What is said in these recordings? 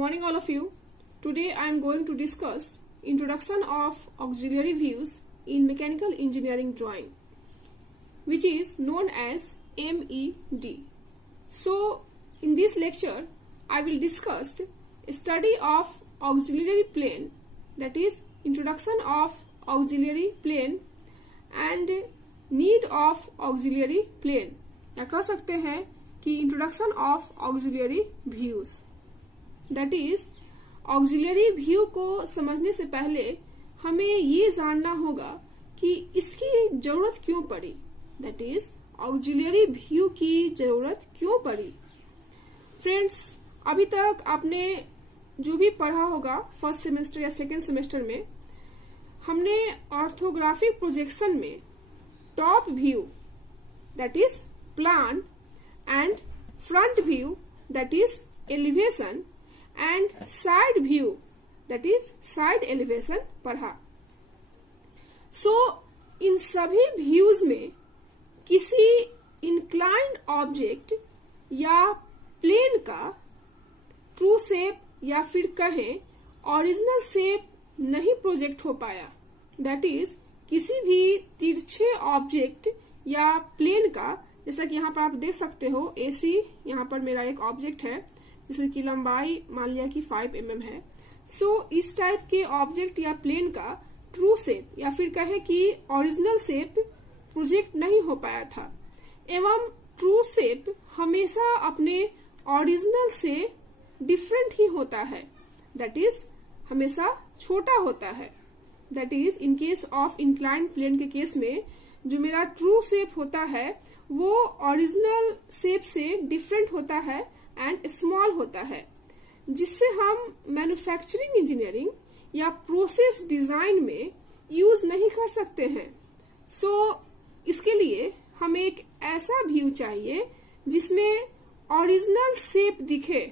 morning all of you. Today I am going to discuss introduction of auxiliary views in mechanical engineering drawing, which is known as MED. So in this lecture I will discuss a study of auxiliary plane, that is introduction of auxiliary plane and need of auxiliary plane, या कह सकते हैं कि introduction of auxiliary views. That is auxiliary view को समझने से पहले हमें ये जानना होगा कि इसकी जरूरत क्यों पड़ी। दैट इज ऑक्सिलरी व्यू की जरूरत क्यों पड़ी। फ्रेंड्स, अभी तक आपने जो भी पढ़ा होगा फर्स्ट सेमेस्टर या सेकेंड सेमेस्टर में, हमने ऑर्थोग्राफिक प्रोजेक्शन में top view that is plan and front view that is elevation and side view that is side elevation पढ़ा। So इन सभी व्यूज में किसी इंक्लाइंड ऑब्जेक्ट या प्लेन का ट्रू शेप या फिर कहें ओरिजिनल शेप नहीं प्रोजेक्ट हो पाया। दैट इज किसी भी तिरछे ऑब्जेक्ट या प्लेन का, जैसा कि यहाँ पर आप देख सकते हो AC, यहाँ पर मेरा एक ऑब्जेक्ट है जिसकी लंबाई मान लिया कि 5 mm है। सो इस टाइप के ऑब्जेक्ट या प्लेन का ट्रू शेप या फिर कहे कि ओरिजिनल शेप प्रोजेक्ट नहीं हो पाया था, एवं ट्रू शेप हमेशा अपने ओरिजिनल से डिफरेंट ही होता है। दैट इज हमेशा छोटा होता है। That is in case of inclined plane के केस में जो मेरा ट्रू शेप होता है वो ओरिजिनल शेप से डिफरेंट होता है एंड स्मॉल होता है, जिससे हम मैन्युफैक्चरिंग इंजीनियरिंग या प्रोसेस डिजाइन में यूज नहीं कर सकते हैं। सो इसके लिए हमें एक ऐसा व्यू चाहिए जिसमें ओरिजिनल शेप दिखे।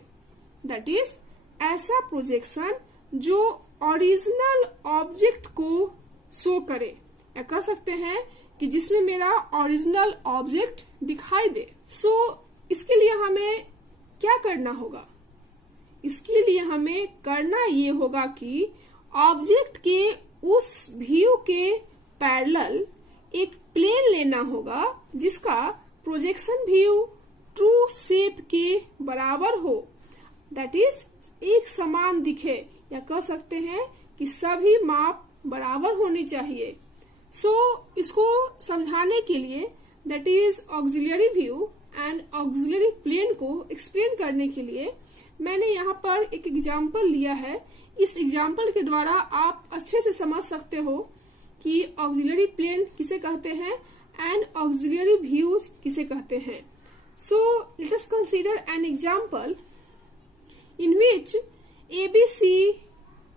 दैट इज ऐसा प्रोजेक्शन जो ओरिजिनल ऑब्जेक्ट को शो करे, या कह सकते हैं कि जिसमें मेरा ओरिजिनल ऑब्जेक्ट दिखाई दे। सो इसके लिए हमें क्या करना होगा? इसके लिए हमें करना ये होगा कि ऑब्जेक्ट के उस व्यू के पैरेलल एक प्लेन लेना होगा जिसका प्रोजेक्शन व्यू ट्रू शेप के बराबर हो। दैट इज एक समान दिखे, या कह सकते हैं कि सभी माप बराबर होनी चाहिए। सो इसको समझाने के लिए, that is auxiliary view and auxiliary plane को एक्सप्लेन करने के लिए मैंने यहाँ पर एक एग्जाम्पल लिया है। इस एग्जाम्पल के द्वारा आप अच्छे से समझ सकते हो कि ऑक्सिलरी प्लेन किसे कहते हैं एंड ऑक्सिलरी व्यूज किसे कहते हैं। So let us consider an example in which ABC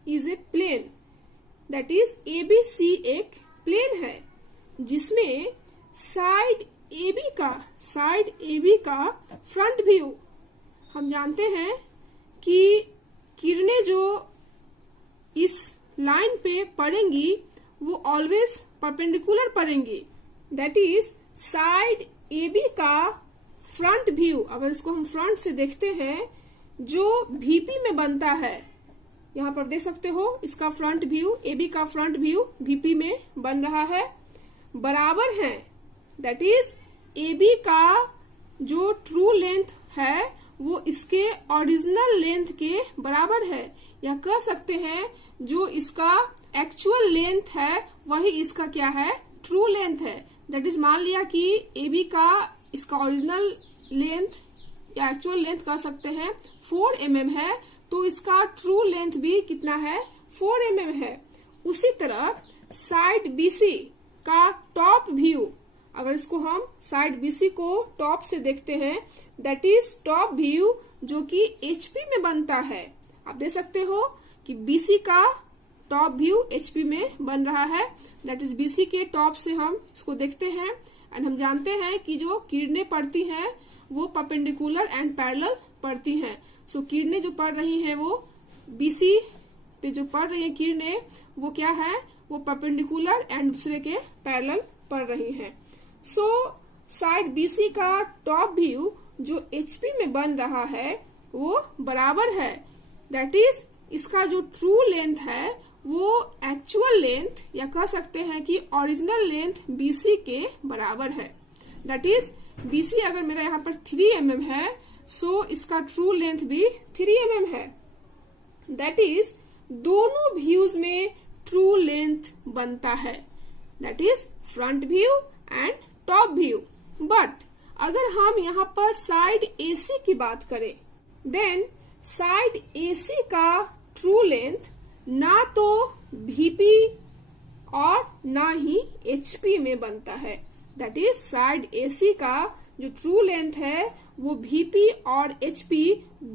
is a plane. That is ABC एक प्लेन है जिसमें साइड AB का फ्रंट व्यू, हम जानते हैं कि किरणें जो इस लाइन पे पड़ेंगी वो ऑलवेज परपेंडिकुलर पड़ेंगी। दैट इज साइड AB का फ्रंट व्यू, अगर इसको हम फ्रंट से देखते हैं, जो VP में बनता है, यहाँ पर देख सकते हो इसका फ्रंट व्यू, AB का फ्रंट व्यू VP में बन रहा है, बराबर है। दैट इज AB का जो ट्रू लेंथ है वो इसके ओरिजिनल लेंथ के बराबर है, या कह सकते हैं जो इसका एक्चुअल लेंथ है वही इसका क्या है, ट्रू लेंथ है। दैट इज मान लिया कि AB का इसका ओरिजिनल लेंथ या एक्चुअल लेंथ कह सकते हैं 4 mm है, तो इसका ट्रू लेंथ भी कितना है, 4 mm है। उसी तरह साइड BC का टॉप व्यू, अगर इसको हम साइड BC को टॉप से देखते हैं, दैट इज टॉप व्यू जो कि HP में बनता है। आप देख सकते हो कि BC का टॉप व्यू HP में बन रहा है। दैट इज BC के टॉप से हम इसको देखते हैं एंड हम जानते हैं कि जो किरणें पड़ती हैं वो परपेंडिकुलर एंड पैरेलल पड़ती हैं। सो किरणें जो पड़ रही हैं वो BC पे जो पड़ रही है किरणें वो क्या है, वो परपेंडिकुलर एंड दूसरे के पैरेलल पड़ रही हैं। सो साइड BC का टॉप व्यू जो HP में बन रहा है वो बराबर है दैट इज इसका जो ट्रू लेंथ है वो एक्चुअल लेंथ या कह सकते हैं कि ओरिजिनल लेंथ BC के बराबर है। दैट इज BC अगर मेरा यहाँ पर 3 mm है, सो इसका ट्रू लेंथ भी 3 mm है। दैट इज दोनों व्यूज में ट्रू लेंथ बनता है, that is front view and top view. But अगर हम यहाँ पर साइड AC की बात करें, देन साइड AC का ट्रू लेंथ ना तो VP और ना ही HP में बनता है। दैट इज साइड AC का जो ट्रू लेंथ है वो VP और HP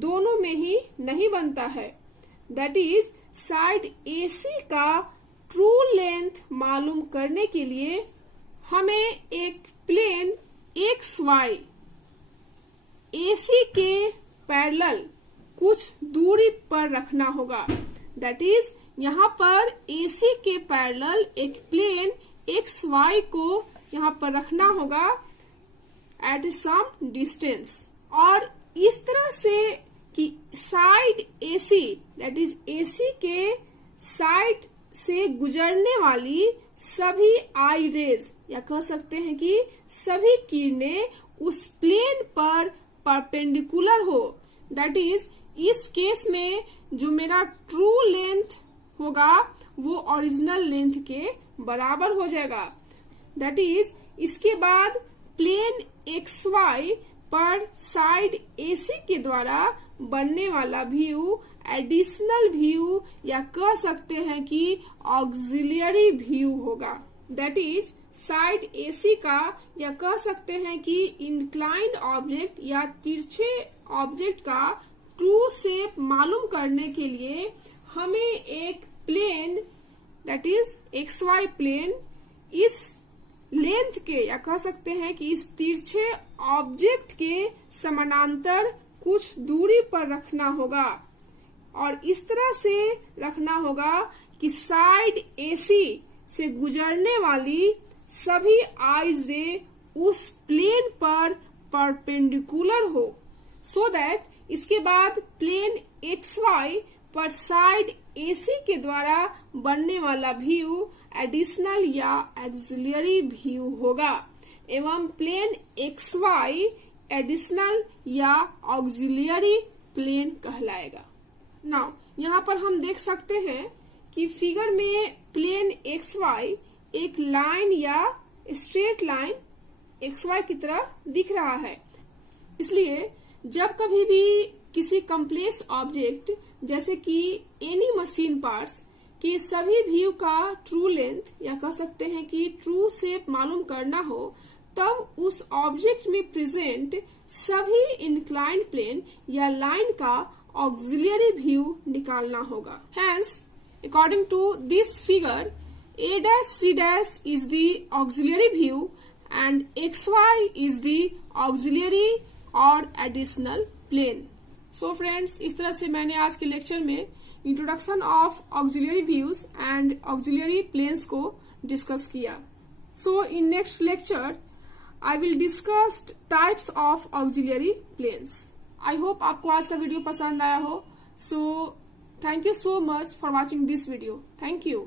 दोनों में ही नहीं बनता है। दैट इज साइड AC का ट्रू लेंथ मालूम करने के लिए हमें एक प्लेन XY AC के पैरेलल कुछ दूरी पर रखना होगा। दैट इज यहाँ पर AC के पैरेलल एक प्लेन XY को यहाँ पर रखना होगा एट सम डिस्टेंस, और इस तरह से कि side AC that is AC के साइड से गुजरने वाली सभी आई रेज या कह सकते हैं कि सभी किरणें उस प्लेन पर परपेंडिकुलर हो। दैट इज इस केस में जो मेरा ट्रू लेंथ होगा वो ओरिजिनल लेंथ के बराबर हो जाएगा। दैट इज इसके बाद प्लेन XY पर साइड AC के द्वारा बनने वाला व्यू एडिशनल व्यू या कह सकते हैं कि ऑक्सिलियरी व्यू होगा। दैट इज साइड AC का या कह सकते हैं कि इंक्लाइंड ऑब्जेक्ट या तिरछे ऑब्जेक्ट का ट्रू शेप मालूम करने के लिए हमें एक plane that is XY plane इस लेंथ के या कह सकते हैं कि इस तिरछे ऑब्जेक्ट के समानांतर कुछ दूरी पर रखना होगा, और इस तरह से रखना होगा कि साइड AC से गुजरने वाली सभी आईज रे उस प्लेन पर परपेंडिकुलर हो, सो दैट इसके बाद प्लेन XY पर साइड AC के द्वारा बनने वाला व्यू एडिशनल या एक्सिलियरी व्यू होगा एवं प्लेन XY एडिशनल या ऑक्सिलियरी प्लेन कहलाएगा। नाउ यहाँ पर हम देख सकते हैं कि फिगर में प्लेन XY एक लाइन या स्ट्रेट लाइन XY की तरह दिख रहा है। इसलिए जब कभी भी किसी कॉम्प्लेक्स ऑब्जेक्ट जैसे कि एनी मशीन पार्ट्स के सभी व्यू का ट्रू लेंथ या कह सकते हैं कि ट्रू शेप मालूम करना हो, तब उस ऑब्जेक्ट में प्रेजेंट सभी इंक्लाइंड प्लेन या लाइन का ऑक्सिलियरी व्यू निकालना होगा। Hence, according to this figure, A'(C' is the auxiliary view and XY is the auxiliary or additional plane. So friends, इस तरह से मैंने आज के लेक्चर में introduction of auxiliary views and auxiliary planes को डिस्कस किया। So in next lecture I will discuss types of auxiliary planes. I hope आपको आज का वीडियो पसंद आया हो. So thank you so much for watching this video. Thank you.